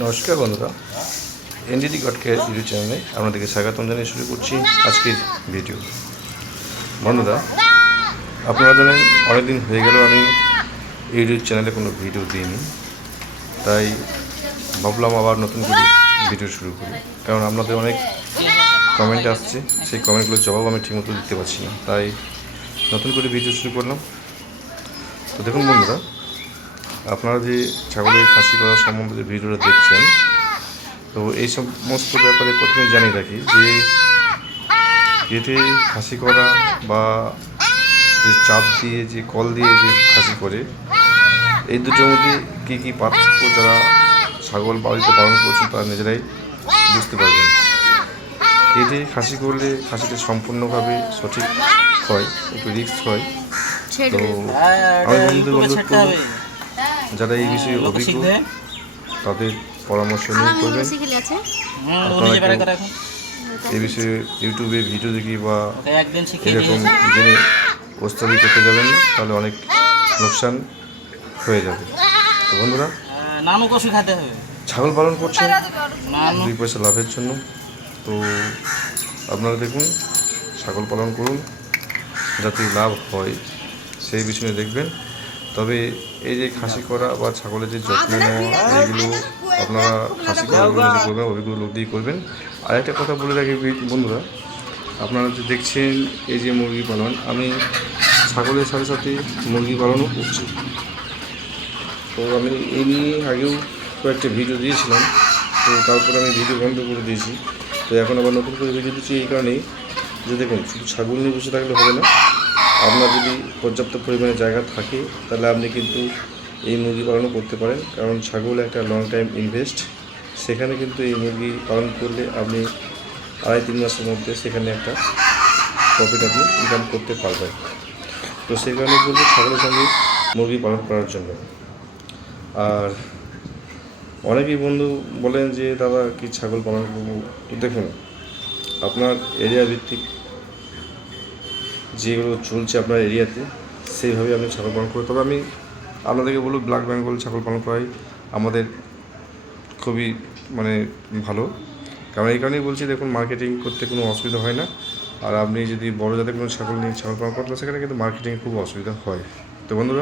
নমস্কার বন্ধুরা, NDD গডকেয়ার YouTube চ্যানেলে আপনাদেরকে স্বাগতম জানিয়ে শুরু করছি আজকের ভিডিও। বন্ধুরা, আপনারা জানেন অনেকদিন হয়ে গেল আমি ইউটিউব চ্যানেলে কোনো ভিডিও দিইনি, তাই ভাবলাম আবার নতুন করে ভিডিও শুরু করি। কারণ আপনাদের অনেক কমেন্ট আসছে, সেই কমেন্টগুলোর জবাব আমি ঠিকমতো দিতে পারছি না, তাই নতুন করে ভিডিও শুরু করলাম। তো দেখুন বন্ধুরা, আপনারা যে ছাগলের খাসি করা সম্বন্ধে যে ভিডিওটা দেখছেন, তো এই সমস্ত ব্যাপারে প্রথমে জানিয়ে রাখি যে এটি খাসি করা বা যে চাপ দিয়ে যে কল দিয়ে যে খাসি করে, এই দুটোর মধ্যে কী কী পার্থক্য যারা ছাগল বাড়িতে পালন করছেন তারা নিজেরাই বুঝতে পারবেন। এটি খাসি করলে খাসিটা সম্পূর্ণভাবে সঠিক হয়, একটু রিস্ক হয়। তো আমি বন্ধুদের অনুরোধ করব, যারা এই বিষয়ে অভিজ্ঞ তাদের পরামর্শ নিয়ে করবেন। আপনারা এই বিষয়ে ইউটিউবে ভিডিও দেখি বা এরকম জেনে প্রস্তাবি করতে যাবেন না, তাহলে অনেক লোকসান হয়ে যাবে। তো বন্ধুরা, ছাগল পালন করছেন 2 পয়সা লাভের জন্য, তো আপনারা দেখুন ছাগল পালন করুন যাতে লাভ হয় সেই বিষয়ে দেখবেন। তবে এই যে খাসি করা বা ছাগলের যে যত্ন নেওয়া, এইগুলো আপনারা খাসি করা করবেন, অভিজ্ঞ লোক দিয়ে করবেন। আর একটা কথা বলে রাখি বন্ধুরা, আপনারা যে দেখছেন এই যে মুরগি পালন, আমি ছাগলের সাথে সাথে মুরগি পালনও করছি। তো আমি এই নিয়ে আগেও কয়েকটা ভিডিও দিয়েছিলাম, তো তারপরে আমি ভিডিও বন্ধ করে দিয়েছি। তো এখন আবার নতুন করে ভিডিও দিচ্ছি এই কারণেই যে দেখুন, শুধু ছাগল নিয়ে বসে থাকলে হবে না। আপনার যদি পর্যাপ্ত পরিমাণে জায়গা থাকে তাহলে আপনি কিন্তু এই মুরগি পালনও করতে পারেন, কারণ ছাগল একটা লং টাইম ইনভেস্ট। সেখানে কিন্তু এই মুরগি পালন করলে আপনি 2.5-3 মাসের মধ্যে সেখানে একটা প্রফিট আপনি ইনকাম করতে পারবেন। তো সেই কারণে বলবো ছাগলের সঙ্গে মুরগি পালন করার জন্য। আর অনেকেই বন্ধু বলেন যে দাদা কি ছাগল পালন করবো। তো দেখুন, আপনার এরিয়া ভিত্তিক যেগুলো চলছে আপনার এরিয়াতে, সেইভাবে আপনি ছাগল পালন করবেন। তবে আমি আপনাদেরকে বলব, ব্ল্যাক বেঙ্গল ছাগল পালন করাই আমাদের খুবই ভালো। কারণ এই কারণেই বলছি, দেখুন মার্কেটিং করতে কোনো অসুবিধা হয় না। আর আপনি যদি বড় জাতের কোনো ছাগল নিয়ে ছাগল পালন করেন, সেখানে কিন্তু মার্কেটিংয়ে খুব অসুবিধা হয়। তো বন্ধুরা,